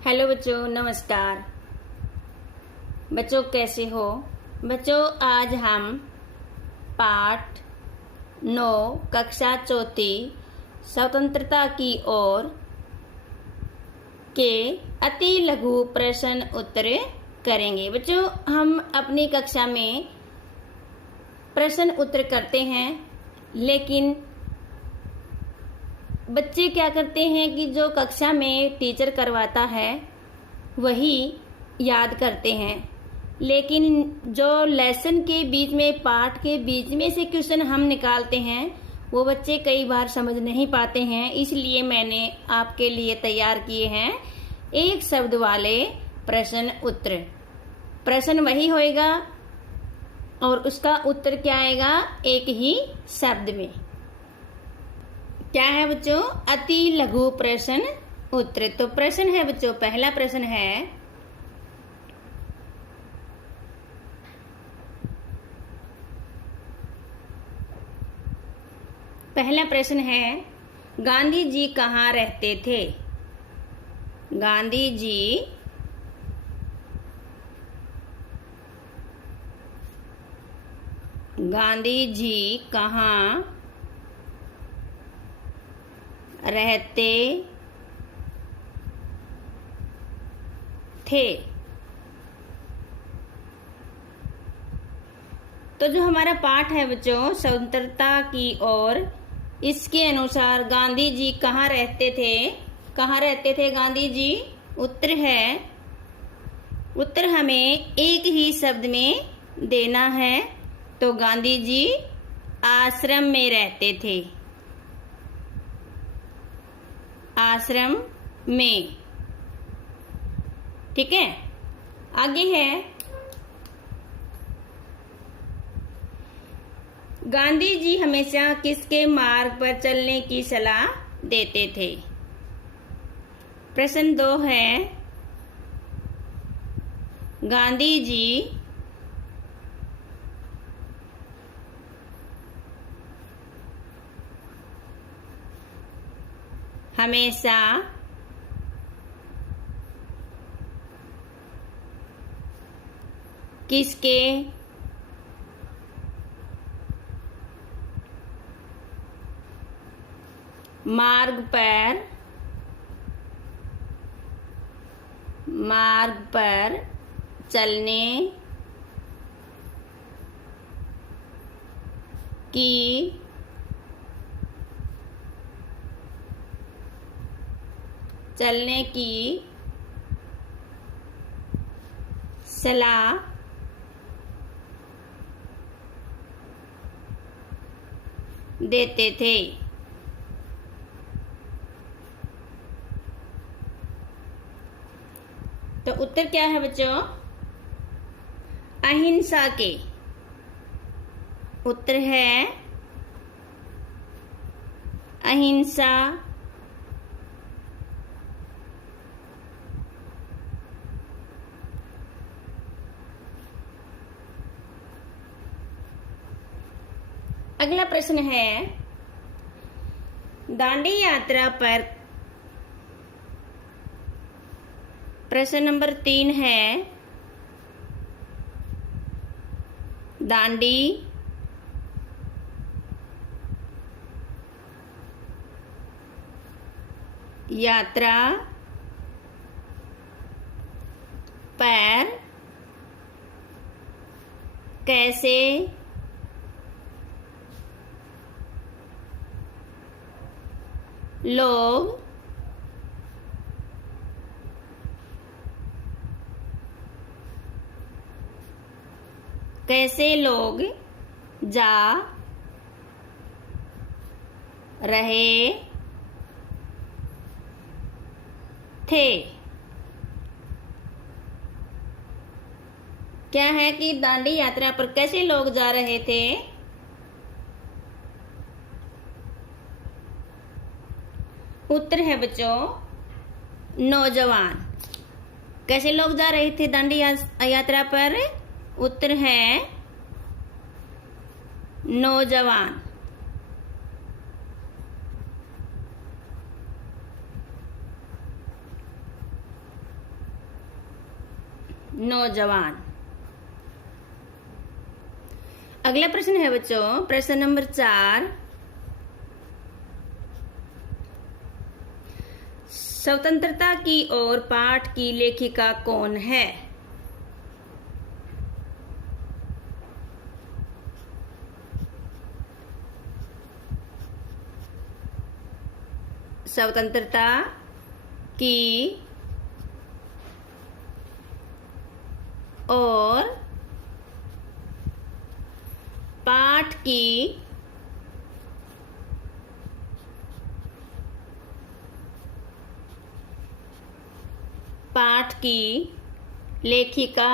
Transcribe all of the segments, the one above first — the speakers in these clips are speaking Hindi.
हेलो बच्चों, नमस्कार। बच्चों कैसे हो? बच्चों आज हम पाठ 9 कक्षा चौथी स्वतंत्रता की ओर के अति लघु प्रश्न उत्तर करेंगे। बच्चों हम अपनी कक्षा में प्रश्न उत्तर करते हैं, लेकिन बच्चे क्या करते हैं कि जो कक्षा में टीचर करवाता है वही याद करते हैं, लेकिन जो लेसन के बीच में, पाठ के बीच में से क्वेश्चन हम निकालते हैं वो बच्चे कई बार समझ नहीं पाते हैं। इसलिए मैंने आपके लिए तैयार किए हैं एक शब्द वाले प्रश्न उत्तर। प्रश्न वही होएगा और उसका उत्तर क्या आएगा? एक ही शब्द में। क्या है बच्चों? अति लघु प्रश्न उत्तर। तो प्रश्न है बच्चों, पहला प्रश्न है, गांधी जी कहाँ रहते थे? गांधी जी कहाँ रहते थे? तो जो हमारा पाठ है बच्चों स्वतंत्रता की ओर, इसके अनुसार गांधी जी कहाँ रहते थे? कहाँ रहते थे गांधी जी? उत्तर है, उत्तर हमें एक ही शब्द में देना है। तो गांधी जी आश्रम में रहते थे। आश्रम में। ठीक है, आगे है, गांधी जी हमेशा किसके मार्ग पर चलने की सलाह देते थे? प्रश्न 2 है, गांधी जी हमेशा किसके मार्ग पर चलने की सलाह देते थे? तो उत्तर क्या है बच्चों? अहिंसा के। उत्तर है अहिंसा अगला प्रश्न है, दांडी यात्रा पर, प्रश्न नंबर 3 है, दांडी यात्रा पर कैसे लोग जा रहे थे? क्या है कि दांडी यात्रा पर कैसे लोग जा रहे थे? उत्तर है बच्चों नौजवान। कैसे लोग जा रहे थे दांडी यात्रा पर? उत्तर है नौजवान। नौजवान। अगला प्रश्न है बच्चों, प्रश्न नंबर 4। स्वतंत्रता की ओर पाठ की लेखिका कौन है? स्वतंत्रता की और पाठ की लेखिका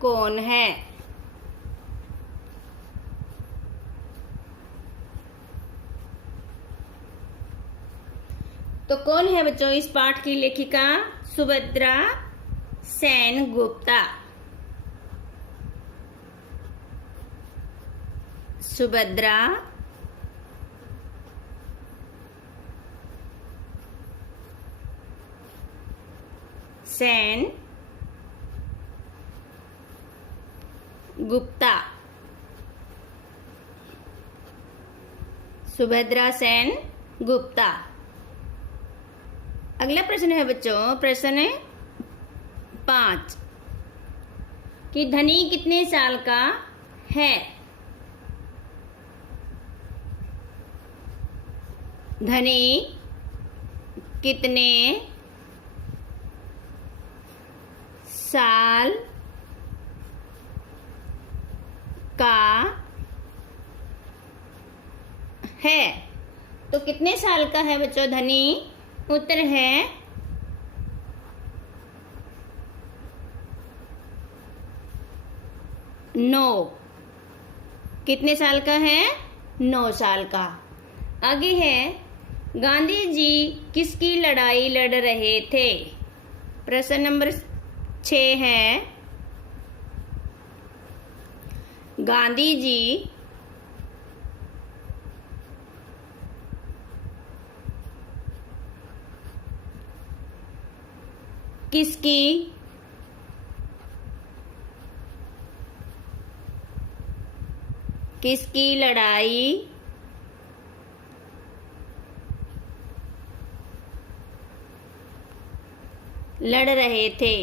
कौन है? तो कौन है बच्चों इस पाठ की लेखिका? सुभद्रा सेन गुप्ता। सुभद्रा सेन गुप्ता। सुभद्रा सेन गुप्ता। अगला प्रश्न है बच्चों, प्रश्न 5 कि धनी कितने साल का है? धनी कितने साल का है? तो कितने साल का है बच्चों धनी? उत्तर है 9। कितने साल का है? 9 साल का। आगे है, गांधी जी किसकी लड़ाई लड़ रहे थे? प्रश्न नंबर 6 है, गांधी जी किसकी लड़ाई लड़ रहे थे?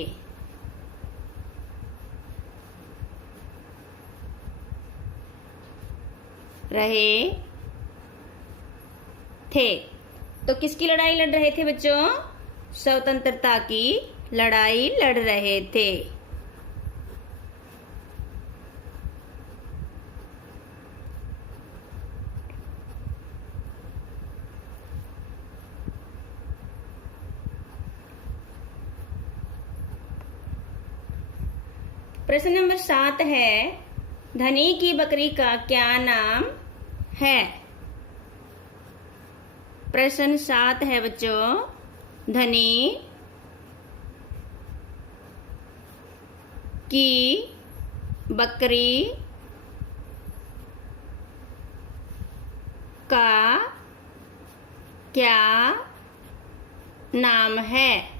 तो किसकी लड़ाई लड़ रहे थे बच्चों? स्वतंत्रता की लड़ाई लड़ रहे थे। प्रश्न नंबर 7 है, धनी की बकरी का क्या नाम है? प्रश्न 7 है बच्चों, धनी की बकरी का क्या नाम है?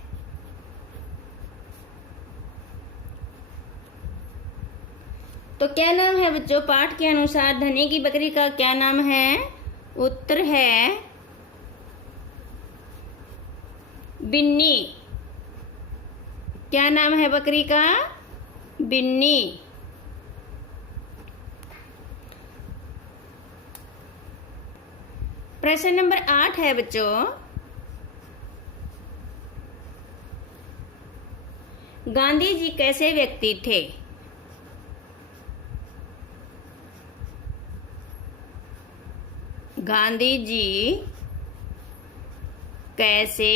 तो क्या नाम है बच्चों? पाठ के अनुसार धनी की बकरी का क्या नाम है? उत्तर है बिन्नी। क्या नाम है बकरी का? बिन्नी। प्रश्न नंबर 8 है बच्चों, गांधी जी कैसे व्यक्ति थे? गांधी जी कैसे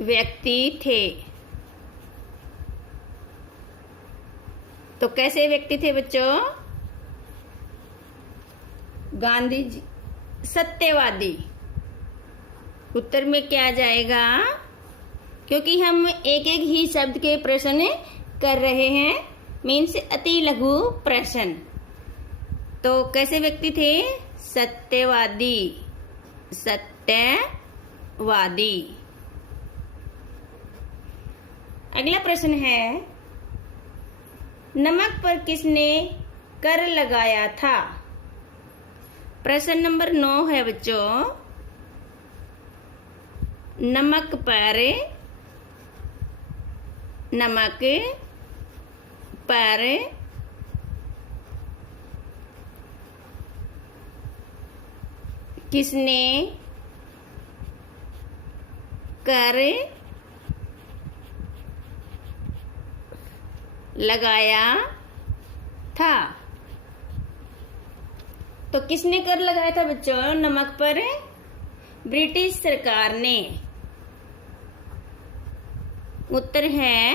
व्यक्ति थे? तो कैसे व्यक्ति थे बच्चों? गांधी जी सत्यवादी। उत्तर में क्या जाएगा? क्योंकि हम एक एक ही शब्द के प्रश्न कर रहे हैं, मीन्स अति लघु प्रश्न। तो कैसे व्यक्ति थे? सत्यवादी, सत्यवादी। अगला प्रश्न है, नमक पर किसने कर लगाया था? प्रश्न नंबर 9 है बच्चों, नमक पर किसने कर लगाया था? तो किसने कर लगाया था बच्चों नमक पर? ब्रिटिश सरकार ने। उत्तर है,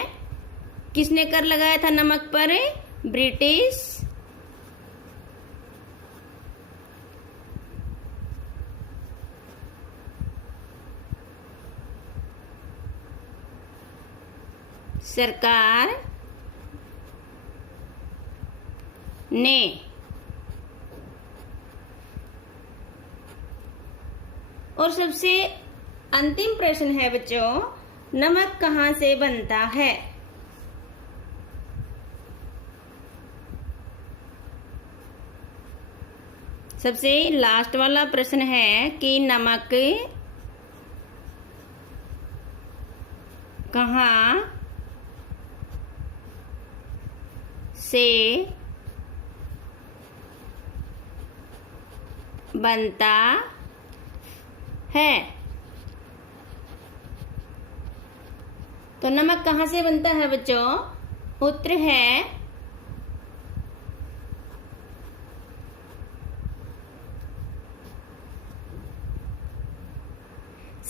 किसने कर लगाया था नमक पर? ब्रिटिश सरकार ने। और सबसे अंतिम प्रश्न है बच्चों, नमक कहाँ से बनता है? सबसे लास्ट वाला प्रश्न है कि नमक कहाँ से बनता है? तो नमक कहाँ से बनता है बच्चों? उत्तर है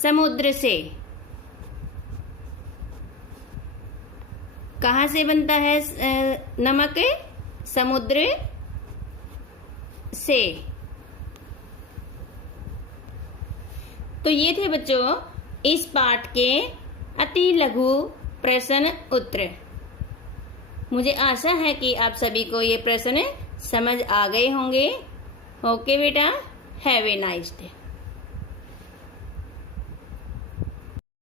समुद्र से। कहाँ से बनता है नमक? समुद्र से। तो ये थे बच्चों इस पाठ के अति लघु प्रश्न उत्तर। मुझे आशा है कि आप सभी को ये प्रश्न समझ आ गए होंगे। ओके बेटा, हैव ए नाइस डे।